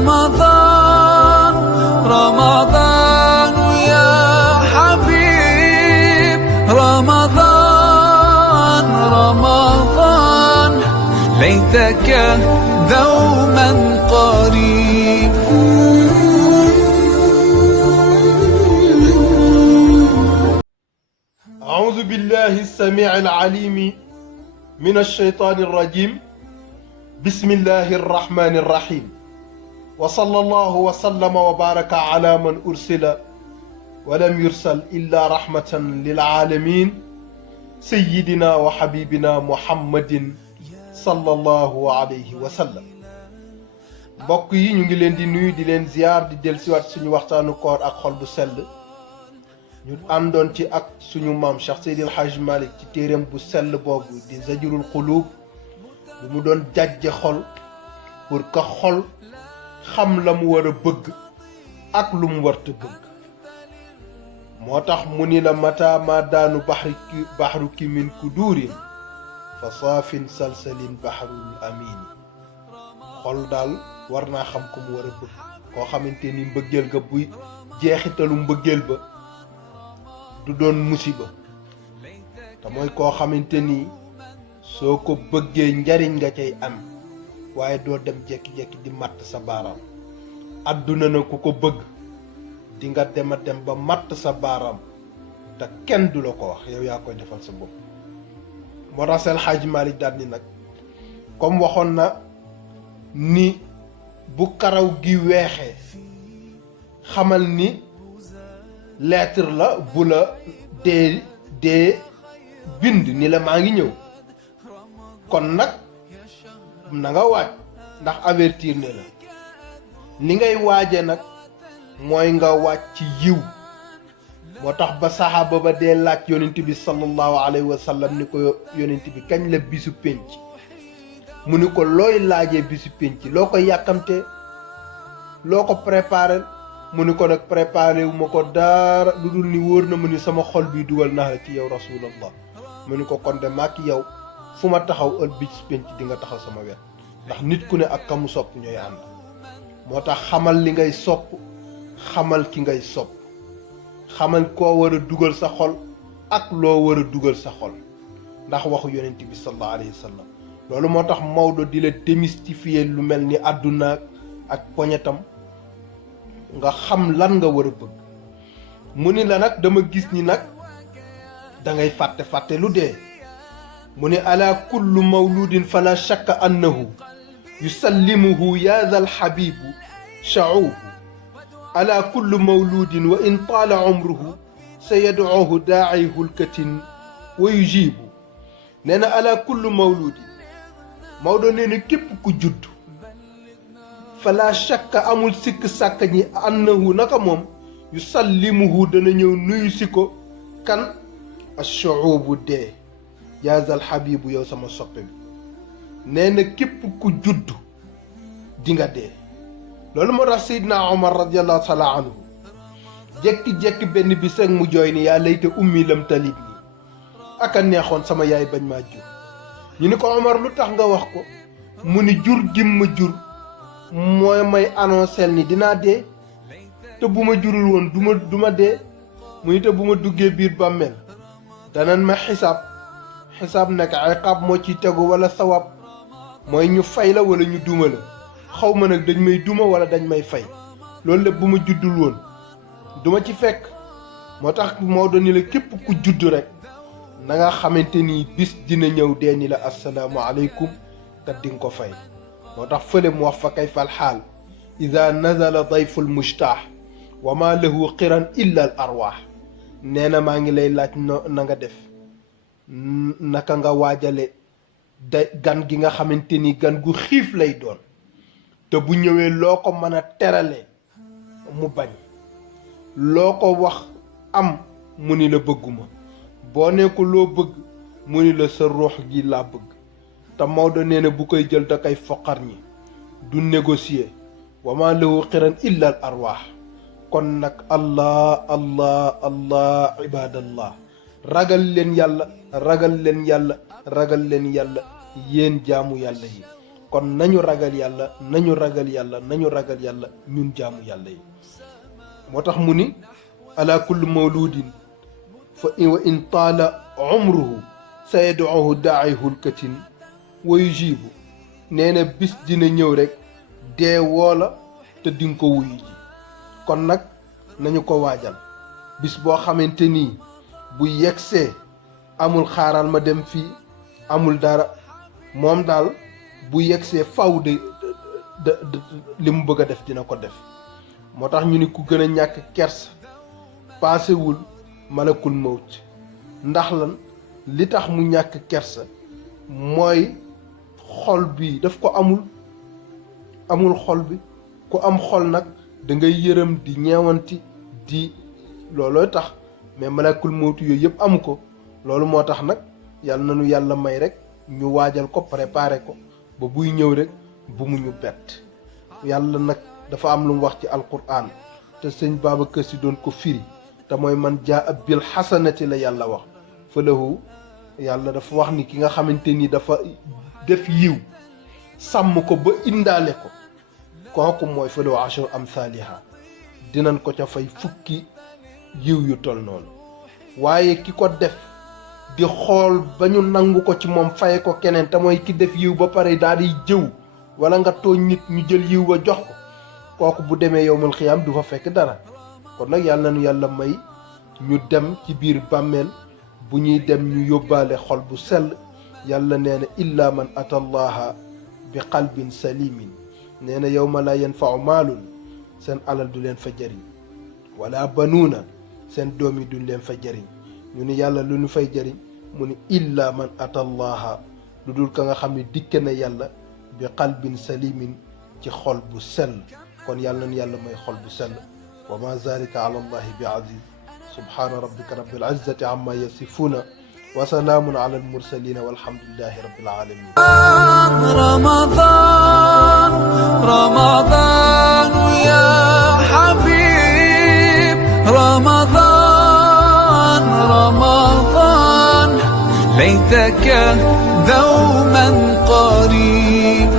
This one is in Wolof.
رمضان رمضان يا حبيب رمضان رمضان ليتك دوما قريب. أعوذ بالله السميع العليم من الشيطان الرجيم. بسم الله الرحمن الرحيم. وصلى الله وسلم وبارك على من أرسل ولم يرسل إلا رحمة للعالمين سيدنا وحبيبنا محمد صلى الله عليه وسلم. mbokk yi ñu ngi leen di nuyu di leen ziar di dellusiwaat suñu waxtaanu koor ak xol bu sell ñu àndoon ci ak suñu maam Cheikh Seydi El Hadji Malick ci téereem bu sell boobu di Zajrul Qulub bu mu doon jàjje xol pour que xol xam la mu war a bëgg ak lu mu warta bëgg. moo tax mu ni la mata ma daanu baxruki min kuduurin fa saafin salsalin bahrul amin. xol daal war naa xam ko mu war a bëgg koo xamante ni mbëggeel ga buy jeexitalu mbëggeel ba du doon musiba te mooy koo xamante ni soo ko bëggee njariñ nga cay am waaye doo dem jekki-jekki di matt sa baaraam. àdduna na ku ko bëgg di nga dem a dem ba matt sa baaraam te kenn du la ko wax, yow yaa koy defal sa bopp. moo tax Seydi El Hadji Malick daal ni nag comme waxoon na ni bu karaw gi weexee xamal ni lettre la bu la dee bind ni la maa ngi ñëw. kon nag na nga waaj ndax avertir ne la li ngay waaje nag mooy nga waaj ci yiw. moo tax ba saxaaba ba dee laaj yonent bi sallallahu alayhi wa sallam ni ko yonent bi kañ la bisu pénc mu ni ko looy laajee bisu pénc loo ko yàkkamte loo ko préparé mu ni ko nag préparé wu ma ko dara lu dul ni wóor na mu ni sama xol bi dugal naa la ci yow rasulallah. mu ni ko kon de maak yow fu ma taxaw ël bisu pénc di nga taxaw sama wet ndax nit ku ne ak kamu sopp ñooy ànd. moo tax xamal li ngay sopp xamal ki ngay sopp xamal koo war a dugal sa xol ak loo war a dugal sa xol ndax waxu yonent bi sallallahu alayhi wa sallam. loolu moo tax Maodo di la démystifier lu mel ni àdduna ak poñetam nga xam lan nga war a bëgg. mu ni la nag dama gis ni nag da ngay fàtte lu dee. mu ni ala kullu mawludin fala shakka annahu yusallimuhu ya zal habibu sha'uhu ala kullu mawludin wa in taala umruhu sa yad'uhu daa'i hulkatin wa yujibu. nee na ala kullu mawludin Maodo nee na képp ku judd fala shakka amul sikk sàkk ñi annahu naka moom yusallimuhu dana ñëw nuyu si ko kan ash-shu'ubu dee yaa zal habibu yow sama soppe bi. nee na képp ku judd di nga dee. loolu moo tax Seydina Omar radiyallahu taala anhu jekki-jekki benn bis rek mu jooy ni yaa layta ummi lam talid nii aka neexoon sama yaay bañ maa jur. ñu ni ko Omar lu tax nga wax ko mu ni jur gim ma jur mooy may annoncel ni dinaa dee te bu ma jurul woon du ma dee. mu ni te bu ma duggee biir bàmmeel danan ma xisaab nag iqaab moo ciy tegu wala sawab mooy ñu fay la wala ñu duma la. xaw ma nag dañ may duma wala dañ may fay loolu lépp bu ma juddul woon duma ci fekk. moo tax moo doon ni la képp ku judd rek na nga xamante ni bis dina ñëw dee ni la assalaamu aleykum te di nga ko fay. moo tax fële mu wax fa kayfa alxaal ida nazala dayful mujtaax wa ma lahu qiran illa al arwaax. nee na maa ngi lay laaj na nga def naka nga waajale gan gi nga xamante ni gan gu xiif lay doon te bu ñëwee loo ko mën a terale mu bañ, loo ko wax am mu ni la bëgguma, boo ne ko loo bëgg mu ni la sa ruux gi laa bëgg. te Maodo nee na bu koy jël da koy foqar ñi du négocier. wa ma lahu xiran illa al arwaax. kon nag allah allah allah ibadallah, ragal leen yàlla ragal leen yàlla ragal leen yàlla yéen jaamu yàlla yi. kon nañu ragal yàlla nañu ragal yàlla nañu ragal yàlla ñun jaamu yàlla yi moo tax mu ni ala kulli mawludin fa in taala umruhu sa yad'uhu da'i hulkatin wa yujibu nee na bis dina ñëw rek dee woola te dinga ko wuyu ji kon nag nañu ko waajal bis boo xamante nii bu yegsee amul xaaral ma dem fii amul dara moom daal bu yegsee faw de li mu bëgg a def dina ko def moo tax ñu ni ku gën a ñàkk kersa paasewul malakul mawt ndax lan li tax mu ñàkk kersa mooy xol bi daf ko amul xol bi ku am xol nag da ngay yërëm di ñeewanti di loolooy tax mais malakul mawt yooyu yëpp amu ko loolu moo tax nag yàlla na nu yàlla may rek ñu waajal ko préparer ko ba buy ñëw rek bu mu ñu bett yàlla nag dafa am lu mu wax ci alquran te sëñ Babacar Si doon ko firi te mooy man jaa bil xasanati la yàlla wax falahu yàlla dafa wax ni ki nga xamante ni dafa def yiw sàmm ko ba indaale ko kooku mooy falahu ashru amthaliha dinañ ko ca fay fukki yiw yu tol noonu waaye ki ko def di xool ba ñu nangu ko ci moom faye ko keneen te mooy ki def yiw ba pare daal di jëw wala nga tooñ nit ñu jël yiw ba jox ko kooku bu demee yowmal xiyaam du fa fekk dara kon nag yàlla nañu yàlla may ñu dem ci biir bàmmeel bu ñuy dem ñu yóbbaale xol bu sell yàlla nee na illa man ata allaha bi qalbin salimin nee na yawma la yanfau maalun seen alal du leen fa jëriñ wala banuuna seen doom yi duñ leen fa jëriñ ñu ni yàlla lu ñu fay jëriñ mu ni illa man ata allaha lu dul ka nga xam ne dikke na yàlla bi qalbin salimin ci xol bu sell kon yàlla na yàlla may xol bu sell wa ma zalika ala allahi bi aziz subhana rabbika rabbil izzati amma yasifuna wa salaamun ala al mursalin walhamdulillahi rabbil alamin رمضان رمضان يا حبيب رمضان رمضان ليتك دوما قريب